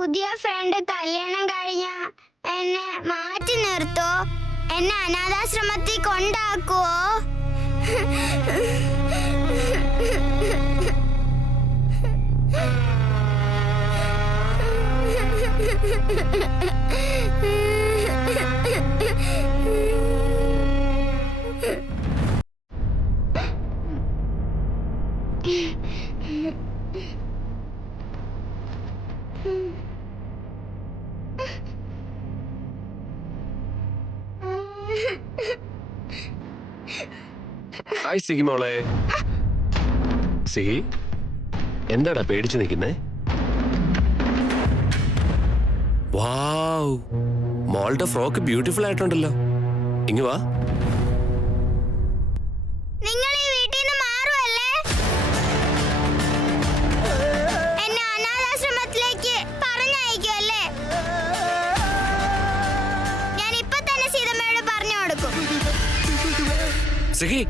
പുതിയ ഫ്രണ്ട് കല്യാണം കഴിഞ്ഞ എന്നെ മാറ്റി നിർത്തോ? എന്നെ അനാഥാശ്രമത്തിൽ കൊണ്ടാക്കുവോ? ഹായ് സിഹി മോളെ. സിഹി, എന്താടാ പേടിച്ചു നിൽക്കുന്നേ? വാവ്, മോളുടെ ഫ്രോക്ക് ബ്യൂട്ടിഫുൾ ആയിട്ടുണ്ടല്ലോ. ഇങ്ങ് വാ. നിങ്ങൾ ഈ വീട്ടിൽ നിന്ന് മാറുവല്ലേ? എന്നെ അനാഥാശ്രമത്തിലേക്ക് പറഞ്ഞയക്കുമല്ലേ? ഞാൻ ഇപ്പൊ തന്നെ സീതമ്മയോട് പറഞ്ഞു കൊടുക്കും. സിഹി,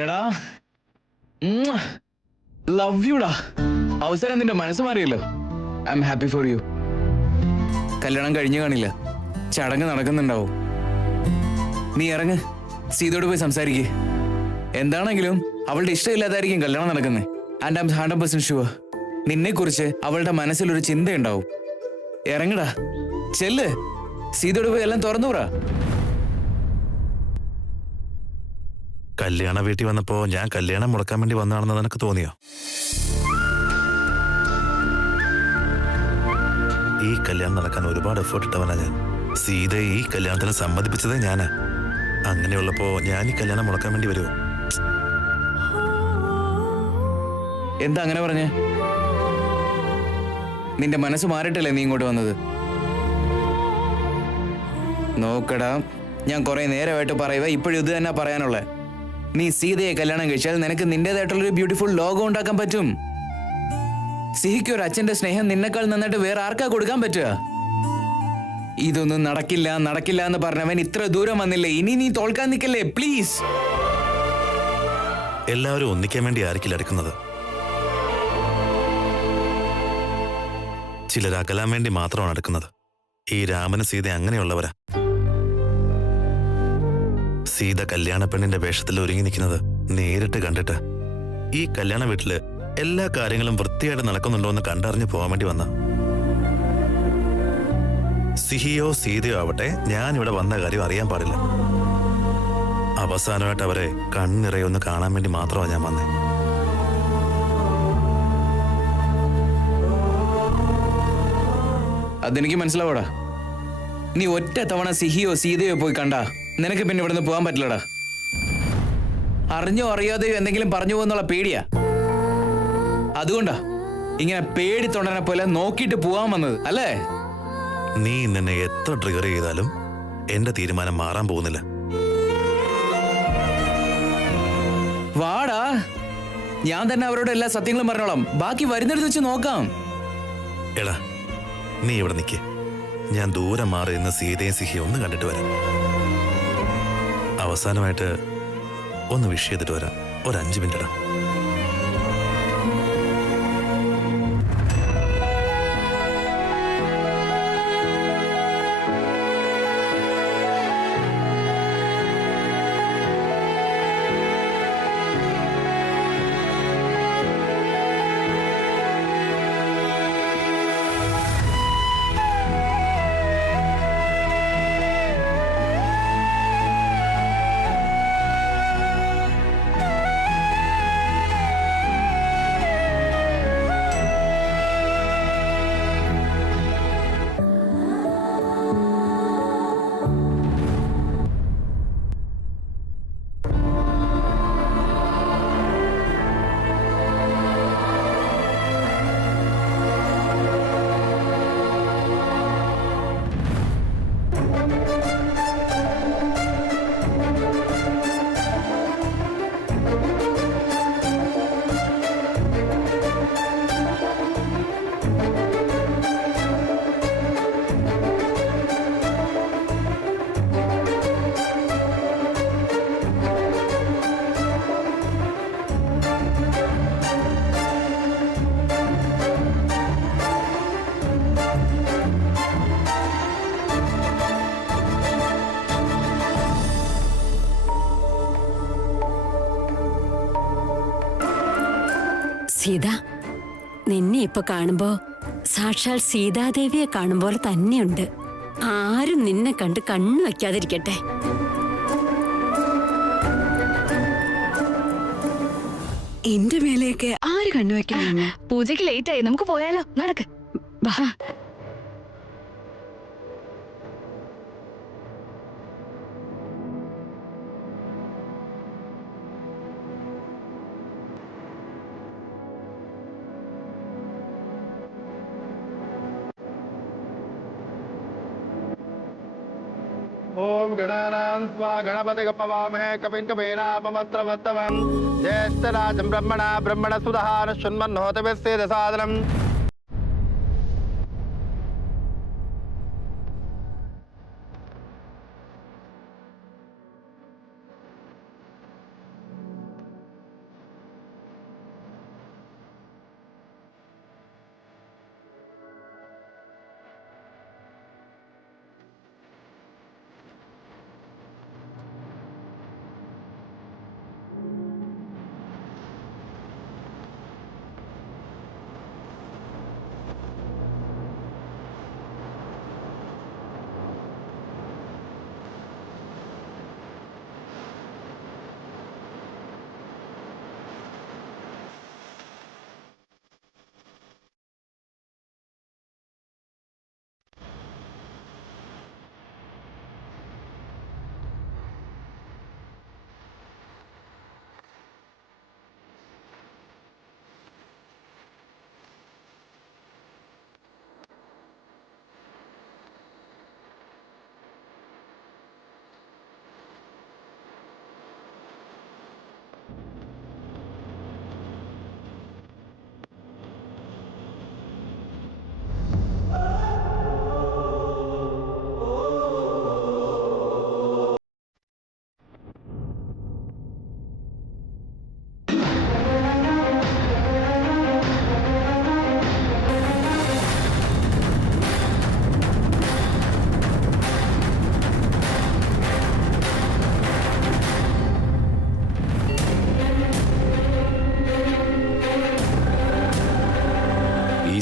എടാ, ലവ് യുടാ. അവസരം നിന്റെ മനസ്സ് മാറിയല്ലോ. I am happy for you. കല്യാണം കഴിഞ്ഞു കാണില്ല, ചടങ്ങ് നടക്കുന്നുണ്ടാവും. നീ ഇറങ്ങ്, സീതയോട് പോയി സംസാരിക്കേ. എന്താണെങ്കിലും അവളുടെ ഇഷ്ടമില്ലാതായിരിക്കും കല്യാണം നടക്കുന്നത്. ആൻഡ് ഐ എം 100% ഷുവർ നിന്നെ കുറിച്ച് അവളുടെ മനസ്സിലൊരു ചിന്തയുണ്ടാവും. ഇറങ്ങടാ, ചെല്ല്, സീതയോട് പോയി എല്ലാം തുറന്നു പറ. കല്യാണ വീട്ടിൽ വന്നപ്പോ ഞാൻ കല്യാണം മുടക്കാൻ വേണ്ടി വന്നതാണെന്ന് നിനക്ക് തോന്നിയോ? ഈ കല്യാണം നടക്കാൻ ഒരുപാട് എഫേർട്ട് ഇട്ടവനാ ഞാൻ. സീതയെ ഈ കല്യാണത്തിന് സമ്മതിപ്പിച്ചതേ ഞാനാ. അങ്ങനെയുള്ളപ്പോ ഞാൻ ഈ കല്യാണം മുടക്കാൻ വേണ്ടി വരുമോ? എന്താ അങ്ങനെ പറഞ്ഞേ? നിന്റെ മനസ്സ് മാറിയിട്ടല്ലേ നീ ഇങ്ങോട്ട് വന്നത്? നോക്കടാ, ഞാൻ കുറെ നേരമായിട്ട് പറയുക, ഇപ്പോഴും ഇത് തന്നെ പറയാനുള്ളത്. നീ സീതയെ കല്യാണം കഴിച്ചാൽ നിനക്ക് നിന്റേതായിട്ടുള്ളൊരു ബ്യൂട്ടിഫുൾ ലോഗോ ഉണ്ടാക്കാൻ പറ്റും. സിഹിക്ക് ഒരു അച്ഛന്റെ സ്നേഹം നിന്നെക്കാൾ നന്നായിട്ട് വേറെ ആർക്കാ കൊടുക്കാൻ പറ്റുക? ഇതൊന്നും നടക്കില്ല നടക്കില്ല എന്ന് പറഞ്ഞവൻ ഇത്ര ദൂരം വന്നില്ലേ. ഇനി നീ തോൽക്കാൻ നിൽക്കല്ലേ, പ്ലീസ്. എല്ലാവരും ഒന്നിക്കാൻ വേണ്ടി ആയിരിക്കില്ല അടുക്കുന്നത്. ചിലർ അകലാൻ വേണ്ടി മാത്രമാണ് അടുക്കുന്നത്. ഈ രാമന് സീത അങ്ങനെയുള്ളവരാ. സീത കല്യാണ പെണ്ണിന്റെ വേഷത്തിൽ ഒരുങ്ങി നിൽക്കുന്നത് നേരിട്ട് കണ്ടിട്ട് ഈ കല്യാണ വീട്ടില് എല്ലാ കാര്യങ്ങളും വൃത്തിയായിട്ട് നടക്കുന്നുണ്ടോ എന്ന് കണ്ടറിഞ്ഞു പോകാൻ വേണ്ടി വന്ന. സിഹിയോ സീതയോ ആവട്ടെ, ഞാൻ ഇവിടെ വന്ന കാര്യം അറിയാൻ പാടില്ല. അവസാനമായിട്ട് അവരെ കണ്ണിറയൊന്ന് കാണാൻ വേണ്ടി മാത്രമാണ് ഞാൻ വന്നേ. അതെനിക്ക് മനസ്സിലാവൂടാ. നീ ഒറ്റ തവണ സിഹിയോ സീതയോ പോയി കണ്ടാ നിനക്ക് പിന്നെ ഇവിടുന്ന് പോകാൻ പറ്റില്ലടാ. അറിഞ്ഞോ അറിയാതെയോ എന്തെങ്കിലും പറഞ്ഞു പോകുന്നുള്ള പേടിയാ. അതുകൊണ്ടാ ഇങ്ങനെ പേടി തൊണ്ടനെ പോലെ നോക്കിയിട്ട് പോവാൻ വന്നത് അല്ലേ? നീ നിന്നെ എത്ര ട്രിഗർ ചെയ്താലും എന്റെ തീരുമാനം മാറാൻ പോകുന്നില്ല. വാടാ, ഞാൻ തന്നെ അവരോട് എല്ലാ സത്യങ്ങളും പറഞ്ഞോളാം. ബാക്കി വരുന്നിടത്ത് വെച്ച് നോക്കാം. എടാ, നീ ഇവിടെ നിൽക്കേ. ഞാൻ ദൂരെ മാറി നിന്ന് സീതയും സിഹിയും ഒന്ന് കണ്ടിട്ട് വരാം. അവസാനമായിട്ട് ഒന്ന് വിഷ് ചെയ്തിട്ട് വരാം. ഒരു 5 മിനിറ്റ് ഇടാം. സീത, നിന്നെ ഇപ്പൊ കാണുമ്പോ സാക്ഷാൽ സീതാദേവിയെ കാണും പോലെ തന്നെയുണ്ട്. ആരും നിന്നെ കണ്ട് കണ്ണു വയ്ക്കാതിരിക്കട്ടെ. എന്റെ മേലെയൊക്കെ ആര് കണ്ണുവെക്കുന്നു? പൂജയ്ക്ക് ലേറ്റ് ആയി, നമുക്ക് പോയാലോ? നടക്ക്. ओम गणानां स्वा गणपतिं पवामहे कविं कवीनापमस्त्रवत्तमं ज्येष्ठराजं ब्रह्मणसुधः नश्वन्मन्नोतिभिस्सेदसादनम्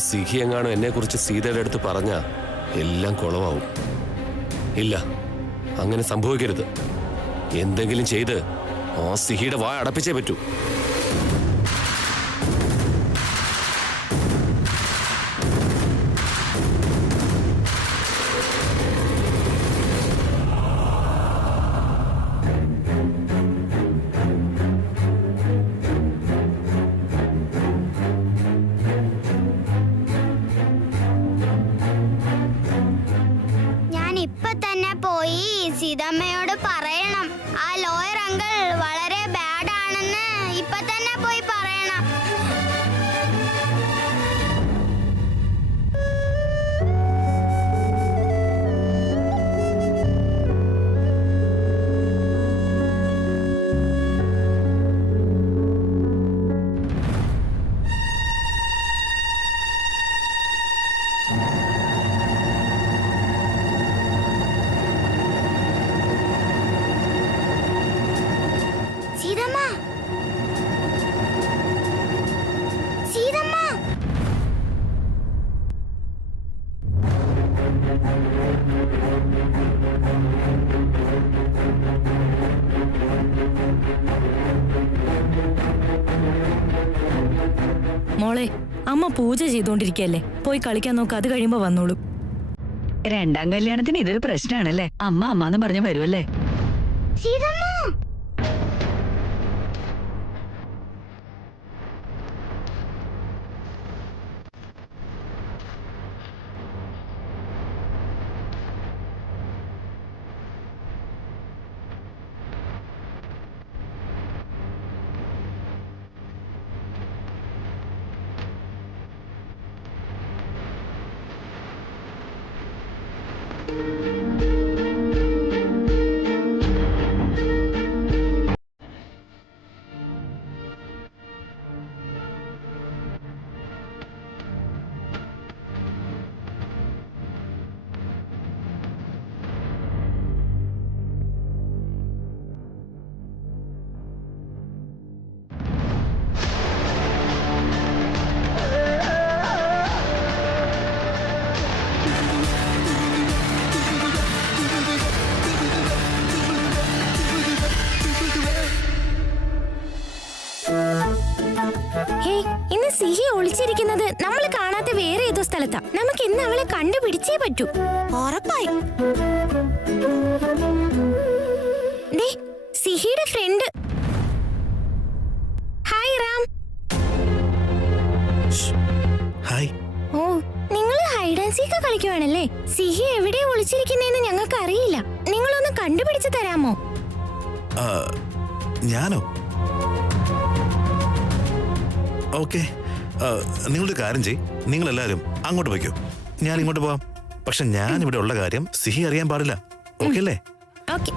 സിഹി എങ്ങാണോ എന്നെ കുറിച്ച് സീതയുടെ അടുത്ത് പറഞ്ഞ എല്ലാം കുളമാവും. ഇല്ല, അങ്ങനെ സംഭവിക്കരുത്. എന്തെങ്കിലും ചെയ്ത് ആ സിഹിയുടെ വായ അടപ്പിച്ചേ പറ്റൂ. സീതമ്മയോട് പറയണം. ആ ലോയർ അങ്കിൾ വളരെ ബാഡ് ആണെന്ന് ഇപ്പൊ തന്നെ പോയി പറയണം. സീതമ്മ, സീതമ്മ, മോളെ, അമ്മ പൂജ ചെയ്തോണ്ടിരിക്കല്ലേ, പോയി കളിക്കാൻ നോക്ക്. അത് കഴിയുമ്പോ വന്നോളൂ. രണ്ടാം കല്യാണത്തിന് ഇതൊരു പ്രശ്നമാണല്ലേ. അമ്മ അമ്മാന്ന് പറഞ്ഞു വരുമല്ലേ. സീതമ്മ. ഇന്ന് സിഹി ഒളിച്ചിരിക്കുന്നത് നമ്മൾ കാണാത്ത വേറെ ഏതോ സ്ഥലത്താ. നമുക്ക് ഇന്ന് അവളെ കണ്ടുപിടിച്ചേ പറ്റൂ. ഉറപ്പായി. ദേ, സിഹിയുടെ ഫ്രണ്ട്. ഹായ് റാം. ഹായ്. ഓ, നിങ്ങൾ ഹൈഡ് ആൻഡ് സീക്ക് കളിക്കുവാണല്ലേ. സിഹി എവിടെ ഒളിച്ചിരിക്കുന്നതെന്ന് ഞങ്ങൾക്ക് അറിയില്ല. നിങ്ങളൊന്ന് കണ്ടുപിടിച്ച് തരാമോ? ഞാനോ? ഓക്കെ, നിങ്ങളുടെ കാര്യം ചെയ്. നിങ്ങളെല്ലാവരും അങ്ങോട്ട് വയ്ക്കോ, ഞാൻ ഇങ്ങോട്ട് പോവാം. പക്ഷെ ഞാൻ ഇവിടെ ഉള്ള കാര്യം സിഹി അറിയാൻ പാടില്ല. ഓക്കെ അല്ലേ? ഓക്കെ.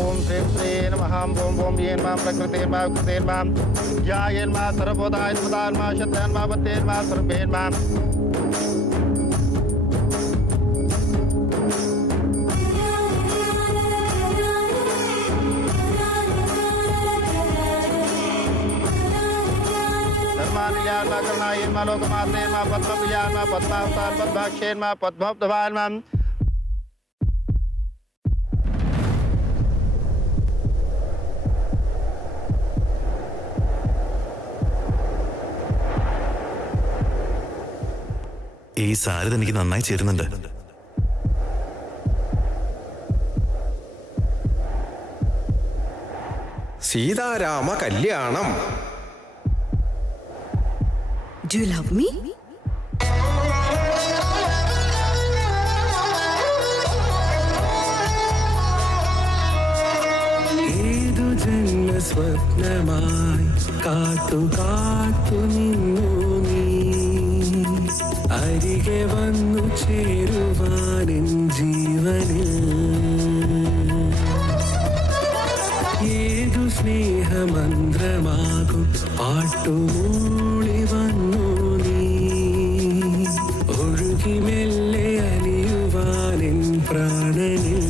ओम श्री श्री नमः ओम ओम येन मां प्रकृतेन मां कृतेन मां ज्यायेन मां सर्वभूताय प्रदान मां शतयन मां वतेन मां सर्वेन मां धर्मानियान मां करुणायेन मां लोकमातेन मां पद्मप्रियान मां पद्मावतार पद्माक्षेन मां पद्मोपधवान मां ഈ സാരി എനിക്ക് നന്നായി ചേരുന്നുണ്ട്. സീതാരാമ കല്യാണം. Do you love me? ഏതു ജന്മ സ്വപ്നമായി കാത്തു കാത്തു നിന്നു നീ അരികെ വന്നു ചേരുവാനിൻ ജീവനിൽ. ഏതു സ്നേഹമന്ത്രമാകും പാട്ടുമൂളി വന്നു നീ ഒഴുകി മെല്ലെ അലിയുവാനിൻ പ്രാണനിൽ.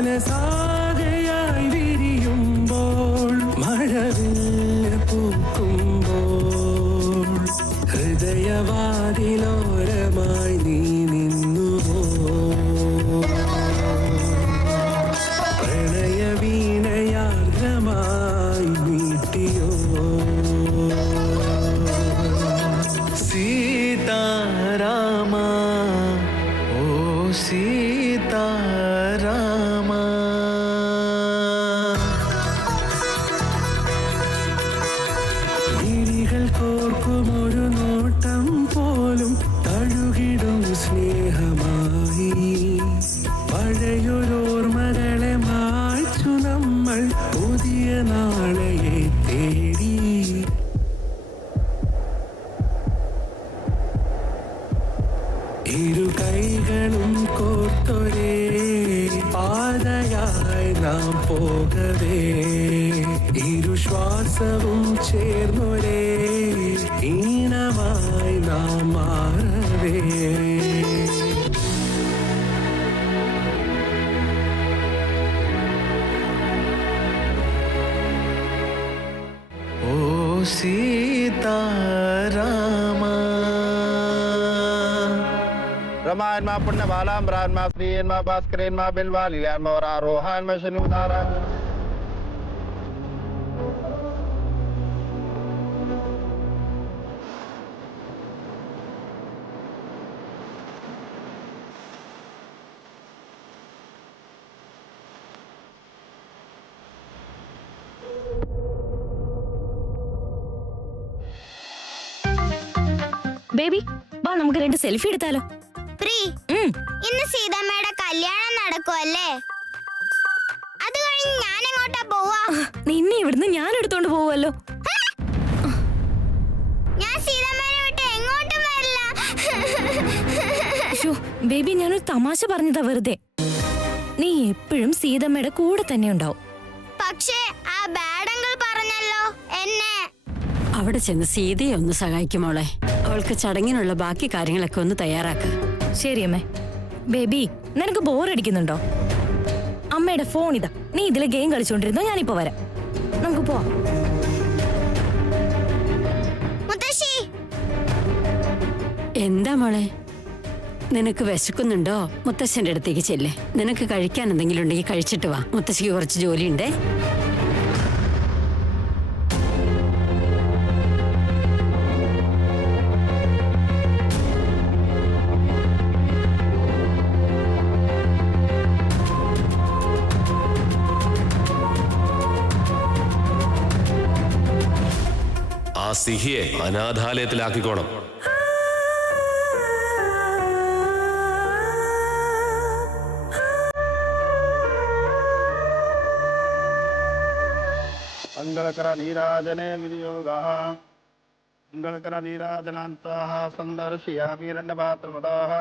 മനസാകയായി വിരിയുമ്പോൾ മഴവില്ല് പൂക്കുമ്പോൾ ഹൃദയവാതിലോരമായി നീ നിന്നുവോ പ്രണയവീണയാർദ്രമായി നീട്ടിയോ സീതാരാമ ഓ സീതാരാമ വിഴികൾ കോർക്കുമൊരു നോട്ടം പോലും തഴുകിടും സ്നേഹമായി പഴയൊരോർമ്മകളെ മായ്ച്ചു നമ്മൾ പുതിയ നാളെയെ തേടി ഇരു കൈകളും കോർത്തൊരേ പാതയായി നാം പോകവേ ഇരു ശ്വാസവും ചേർന്നൊരേ ഈണമായി നാം മാറവേ ഓ സീതാരാമ रमायन्मा पुण्यबालां ब्राह्मा श्रीयन्मा भास्करेन्मा बिल्वालियान्मा वरारोहान्मा शनुधारा ബേബി വാ നമുക്ക് 2 സെൽഫി എടുത്താലോ? പ്രീ, ഇന്ന് സീതമ്മയുടെ കല്യാണം നടക്കുമല്ലേ? അത് കഴിഞ്ഞ് ഞാൻ എങ്ങോട്ടാ പോവാ? നിന്നെ ഇവിടുന്ന് ഞാൻ എടുത്തോണ്ട് പോവുമല്ലോ. ഞാൻ സീതമ്മേനെ വിട്ട് എങ്ങോട്ടും വരില്ല. ബേബി, ഞാനൊരു തമാശ പറഞ്ഞതാ വെറുതെ. നീ എപ്പോഴും സീതമ്മയുടെ കൂടെ തന്നെ ഉണ്ടാവും. പക്ഷേ ആ ബാഡങ്കിൾ പറഞ്ഞല്ലോ എന്നെ. അവിടെ ചെന്ന് സീതയെ ഒന്ന് സഹായിക്കുമോളെ. അവൾക്ക് ചടങ്ങിനുള്ള ബാക്കി കാര്യങ്ങളൊക്കെ ഒന്ന് തയ്യാറാക്ക. ശരി അമ്മേ. ബേബി, നിനക്ക് ബോറടിക്കുന്നുണ്ടോ? അമ്മയുടെ ഫോൺ ഇതാ, നീ ഇതിലെ ഗെയിം കളിച്ചോണ്ടിരുന്നോ? ഞാനിപ്പോ വരാം, നമുക്ക് പോവാം. മുത്തശ്ശി, എന്താ മോളെ, നിനക്ക് വിശക്കുന്നുണ്ടോ? മുത്തശ്ശന്റെ അടുത്തേക്ക് ചെല്ലേ. നിനക്ക് കഴിക്കാൻ എന്തെങ്കിലും ഉണ്ടെങ്കിൽ കഴിച്ചിട്ട് വാ. മുത്തശ്ശിക്ക് കുറച്ച് ജോലിയുണ്ടേ. ആ സിഹിയെ അനാഥാലയത്തിലാക്കിക്കോണം. मंगलकर नीराजने विनियोगः मंगलकर नीराजनान्तः संदर्शयामि रण्यपात्रमदाः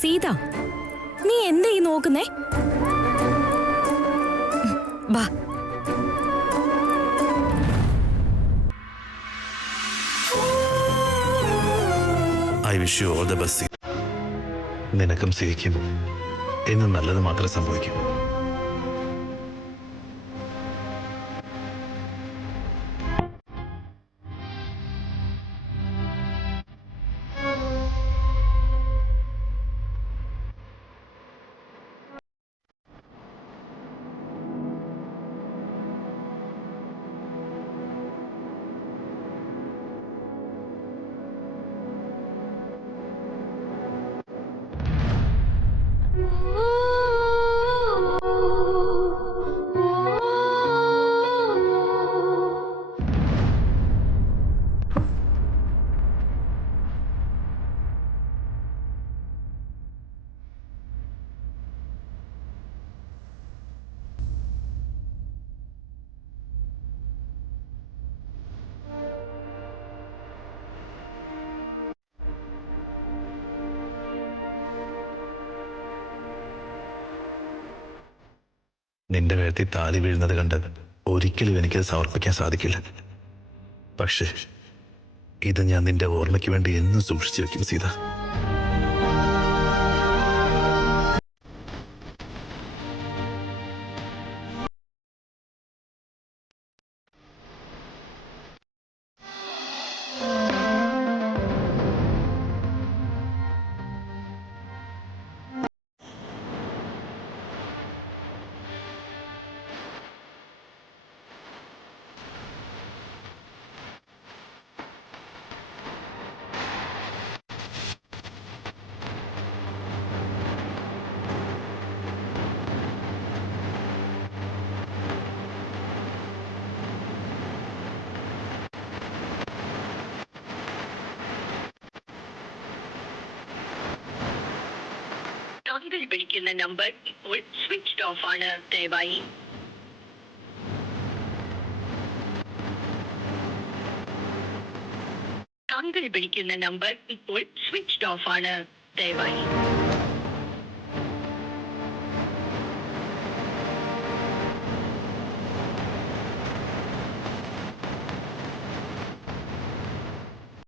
സീത, നീ എന്താ ഈ നോക്കുന്നേ? വാ. Wish you all the best. നിനക്കും സിഹിക്കും എന്ന് നല്ലത് മാത്രമേ സംഭവിക്കൂ. നിന്റെ കഴുത്തിൽ താലി വീഴുന്നത് കണ്ട് ഒരിക്കലും എനിക്കത് സമർപ്പിക്കാൻ സാധിക്കില്ല. പക്ഷേ ഇത് ഞാൻ നിന്റെ ഓർമ്മയ്ക്ക് വേണ്ടി എന്നും സൂക്ഷിച്ചു വെക്കും സീത. താങ്കൾ വിളിക്കുന്ന നമ്പർ ഇപ്പോൾ സ്വിച്ച് ഓഫ് ആണ്. ദയവായി താങ്കൾ വിളിക്കുന്ന നമ്പർ ഇപ്പോൾ സ്വിച്ച് ഓഫ് ആണ്. ദയവായി